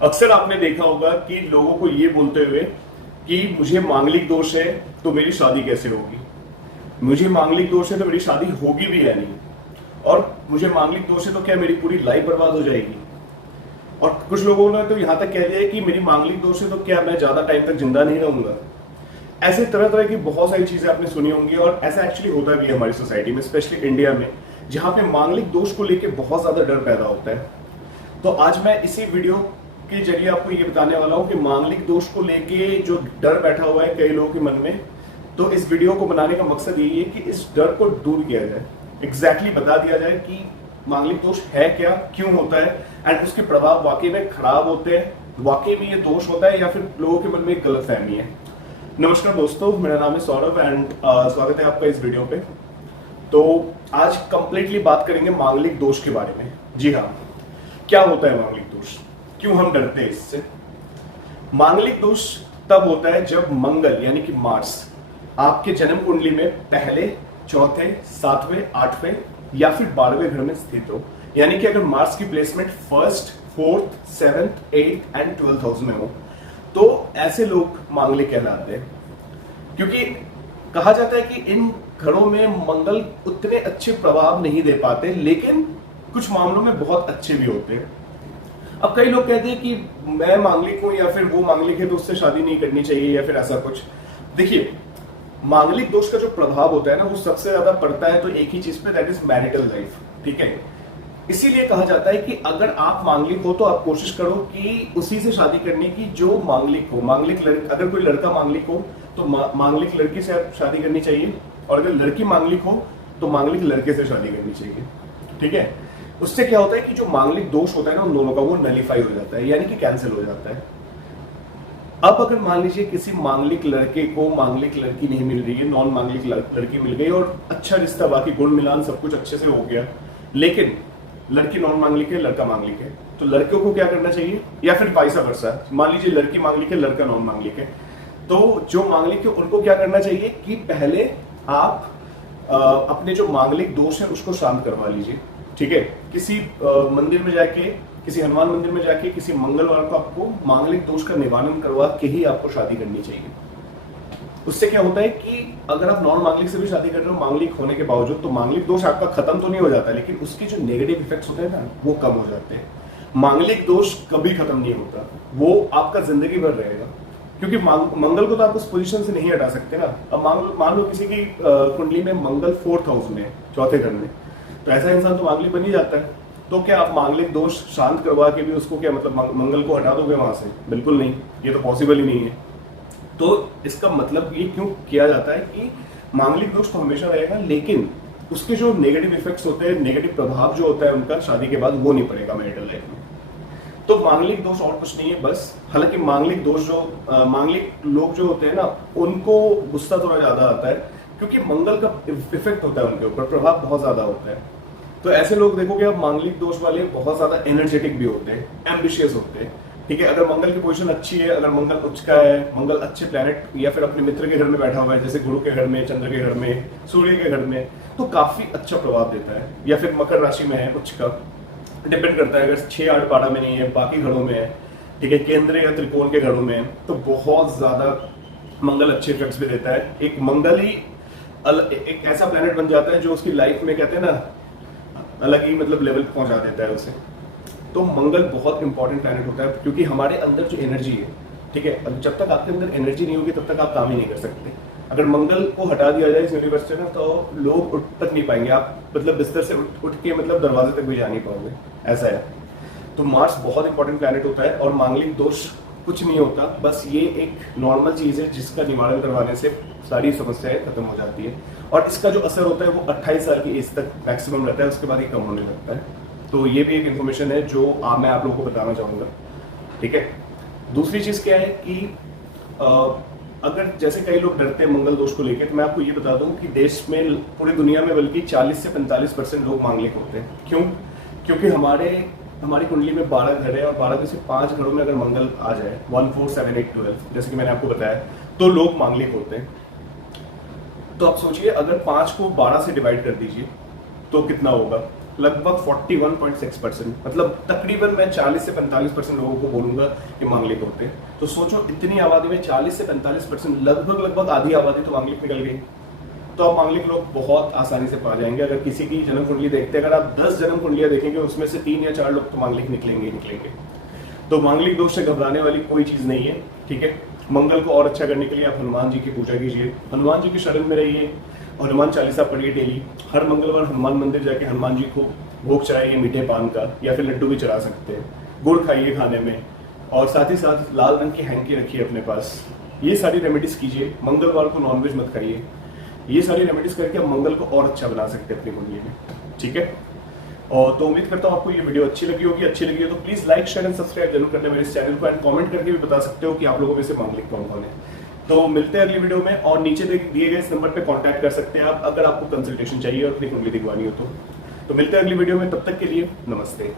अक्सर आपने देखा होगा कि लोगों को ये बोलते हुए कि मुझे मांगलिक दोष है तो मेरी शादी कैसे होगी, मुझे मांगलिक दोष है तो मेरी शादी होगी भी या नहीं, और मुझे मांगलिक दोष है तो क्या मेरी पूरी लाइफ बर्बाद हो जाएगी। और कुछ लोगों ने तो यहां तक कह दिया है कि मेरी मांगलिक दोष है तो क्या मैं ज्यादा टाइम तक जिंदा नहीं रहूंगा। ऐसे तरह तरह की बहुत सारी चीजें आपने सुनी होंगी और ऐसा एक्चुअली होता भी है हमारी सोसाइटी में, स्पेशली इंडिया में, जहां पे मांगलिक दोष को लेकर बहुत ज्यादा डर पैदा होता है। तो आज मैं इसी वीडियो के जरिए आपको ये बताने वाला हूं कि मांगलिक दोष को लेके जो डर बैठा हुआ है कई लोगों के मन में, तो इस वीडियो को बनाने का मकसद यही है कि इस डर को दूर किया जाए, एग्जैक्टली बता दिया जाए कि मांगलिक दोष है क्या, क्यों होता है, एंड उसके प्रभाव वाकई में खराब होते हैं, वाकई में ये दोष होता है या फिर लोगों के मन में एक गलतफहमी है। नमस्कार दोस्तों, मेरा नाम है सौरभ एंड स्वागत है आपका इस वीडियो पे। तो आज कंप्लीटली बात करेंगे मांगलिक दोष के बारे में। जी हाँ, क्या होता है मांगलिक दोष, क्यों हम डरते हैं इससे। मांगलिक दोष तब होता है जब मंगल यानी कि मार्स आपके जन्म कुंडली में पहले, चौथे, सातवें, आठवें या फिर 12वें घर में स्थित हो। यानी कि अगर मार्स की placement first, fourth, seventh, eighth and 12th house में हो तो ऐसे लोग मांगलिक कहलाते हैं। क्योंकि कहा जाता है कि इन घरों में मंगल उतने अच्छे प्रभाव नहीं दे पाते, लेकिन कुछ मामलों में बहुत अच्छे भी होते हैं। अब कई लोग कहते हैं कि मैं मांगलिक हूं या फिर वो मांगलिक है तो उससे शादी नहीं करनी चाहिए या फिर ऐसा कुछ। देखिए, मांगलिक दोष का जो प्रभाव होता है ना, वो सबसे ज्यादा पड़ता है तो एक ही चीज पे, दैट इज मैरिटल लाइफ। ठीक है, इसीलिए कहा जाता है कि अगर आप मांगलिक हो तो आप कोशिश करो कि उसी से शादी करने की जो मांगलिक हो। अगर कोई लड़का मांगलिक हो तो मांगलिक लड़की से आप शादी करनी चाहिए, और अगर लड़की मांगलिक हो तो मांगलिक लड़के से शादी करनी चाहिए। ठीक है, उससे क्या होता है कि जो मांगलिक दोष होता है ना उन दोनों का, वो नलीफाई हो जाता है, यानी कि कैंसिल हो जाता है। अब अगर मान लीजिए किसी मांगलिक लड़के को मांगलिक लड़की नहीं मिल रही है, नॉन मांगलिक लड़की मिल गई और अच्छा रिश्ता, बाकी गुण मिलान सब कुछ अच्छे से हो गया, लेकिन लड़की नॉन मांगलिक है, लड़का मांगलिक है, तो लड़कियों को क्या करना चाहिए, या फिर वाइसा वर्सा, मान लीजिए लड़की मांगलिक है, लड़का नॉन मांगलिक है, तो जो मांगलिक है उनको क्या करना चाहिए कि पहले आप अपने जो मांगलिक दोष है उसको शांत करवा लीजिए। ठीक है, किसी मंदिर में जाके, किसी हनुमान मंदिर में जाके किसी मंगलवार को आपको मांगलिक दोष का निवारण करवा के ही आपको शादी करनी चाहिए। उससे क्या होता है कि अगर आप नॉन मांगलिक से भी शादी कर रहे हो मांगलिक होने के बावजूद, तो मांगलिक दोष आपका खत्म तो नहीं हो जाता, लेकिन उसके जो नेगेटिव इफेक्ट्स होते हैं ना, वो कम हो जाते हैं। मांगलिक दोष कभी खत्म नहीं होता, वो आपका जिंदगी भर रहेगा, क्योंकि मंगल को तो आप उस पोजीशन से नहीं हटा सकते ना। अब मान लो किसी की कुंडली में मंगल 4th हाउस में, चौथे घर में, तो ऐसा इंसान तो मांगलिक बन ही जाता है। तो क्या आप मांगलिक दोष शांत करवा के भी उसको क्या मतलब मंगल को हटा दोगे वहां से? बिल्कुल नहीं, ये तो पॉसिबल ही नहीं है। तो इसका मतलब ये क्यों किया जाता है कि मांगलिक दोष तो हमेशा रहेगा, लेकिन उसके जो नेगेटिव इफेक्ट्स होते हैं, नेगेटिव प्रभाव जो होता है उनका शादी के बाद, वो नहीं पड़ेगा मैरिटल लाइफ में। तो मांगलिक दोष और कुछ नहीं है बस। हालांकि मांगलिक दोष जो मांगलिक लोग जो होते हैं ना, उनको गुस्सा थोड़ा ज्यादा आता है, क्योंकि मंगल का इफेक्ट होता है उनके ऊपर, प्रभाव बहुत ज्यादा होता है। तो ऐसे लोग देखोगे आप, मांगलिक दोष वाले बहुत ज्यादा एनर्जेटिक भी होते हैं, एम्बिशियस होते हैं। ठीक है, अगर मंगल की पोजीशन अच्छी है, अगर मंगल उच्च का है, मंगल अच्छे प्लैनेट या फिर अपने मित्र के घर में बैठा हुआ है, जैसे गुरु के घर में, चंद्र के घर में, सूर्य के घर में, तो काफी अच्छा प्रभाव देता है। या फिर मकर राशि में है उच्च का, डिपेंड करता है। अगर 6, 8, 12 में नहीं है, बाकी घरों में है, ठीक है, केंद्र या त्रिकोण के घरों में, तो बहुत ज्यादा मंगल अच्छे इफेक्ट्स भी देता है। एक मंगल ही एक ऐसा प्लैनेट बन जाता है जो उसकी लाइफ में कहते हैं ना अलग ही मतलब लेवल पे पहुंचा देता है उसे। तो मंगल बहुत इंपॉर्टेंट प्लैनेट होता है, क्योंकि हमारे अंदर जो एनर्जी है, ठीक है, जब तक आपके अंदर एनर्जी नहीं होगी तब तक आप काम ही नहीं कर सकते। अगर मंगल को हटा दिया जाए इस यूनिवर्स से ना, तो लोग उठ तक नहीं पाएंगे, आप मतलब बिस्तर से उठ के मतलब दरवाजे तक भी जा नहीं पाओगे, ऐसा है। तो मार्स बहुत इंपॉर्टेंट प्लैनेट होता है, और मांगलिक दोष कुछ नहीं होता, बस ये एक नॉर्मल चीज है जिसका निवारण करवाने से सारी समस्याएं खत्म हो जाती है। और इसका जो असर होता है वो 28 साल की एज तक मैक्सिमम रहता है, उसके बाद ये कम होने लगता है। तो ये भी एक इन्फॉर्मेशन है जो मैं आप लोगों को बताना चाहूंगा। ठीक है, दूसरी चीज क्या है कि अगर जैसे कई लोग डरते हैं मंगल दोष को लेकर, तो मैं आपको ये बता दूं कि देश में, पूरी दुनिया में बल्कि 40 से 45% लोग मांगलिक होते हैं। क्यों? क्योंकि हमारी कुंडली में 12 घर है, और 12 में से 5 घरों में अगर मंगल आ जाए, 1, 4, 7, 8, 12, जैसे कि मैंने आपको बताया, तो लोग मांगलिक होते हैं। तो आप सोचिए, अगर 5 को 12 से डिवाइड कर दीजिए तो कितना होगा? लगभग 41.6%, मतलब तकरीबन मैं 40 से 45% लोगों को बोलूंगा कि मांगलिक होते हैं। तो सोचो इतनी आबादी में 40 से 45%, लगभग आधी आबादी तो मांगलिक निकल गई। तो आप मांगलिक लोग बहुत आसानी से पा जाएंगे। अगर किसी की जन्म कुंडली देखते हैं, अगर आप 10 जन्म कुंडलियां देखेंगे उसमें से 3 या 4 लोग तो मांगलिक निकलेंगे। तो मांगलिक दोष से घबराने वाली कोई चीज नहीं है, ठीक है। मंगल को और अच्छा करने के लिए आप हनुमान जी की पूजा कीजिए, हनुमान जी की शरण में रहिए, और हनुमान चालीसा पढ़िए डेली। हर मंगलवार हनुमान मंदिर जाके हनुमान जी को भोग चढ़ाइए मीठे पान का, या फिर लड्डू भी चढ़ा सकते हैं। गुड़ खाइए खाने में, और साथ ही साथ लाल रंग की हैंकी रखिए अपने पास। ये सारी रेमेडीज कीजिए। मंगलवार को नॉनवेज मत खाइए। ये सारी रेमेडीज करके आप मंगल को और अच्छा बना सकते हैं अपनी कुंडली में, ठीक है। और तो उम्मीद करता हूँ आपको ये वीडियो अच्छी लगी होगी। अच्छी लगी हो तो please like share and subscribe जरूर करना मेरे इस चैनल को, एंड कमेंट करके भी बता सकते हो कि आप लोगों में से मांगलिक कौन कौन है। तो मिलते हैं अगली वीडियो में, और नीचे दिए गए इस नंबर पे कांटेक्ट कर सकते हैं आप, अगर आपको कंसल्टेशन चाहिए और अपनी कुंडली दिखवानी हो तो मिलते हैं अगली वीडियो में। तब तक के लिए नमस्ते।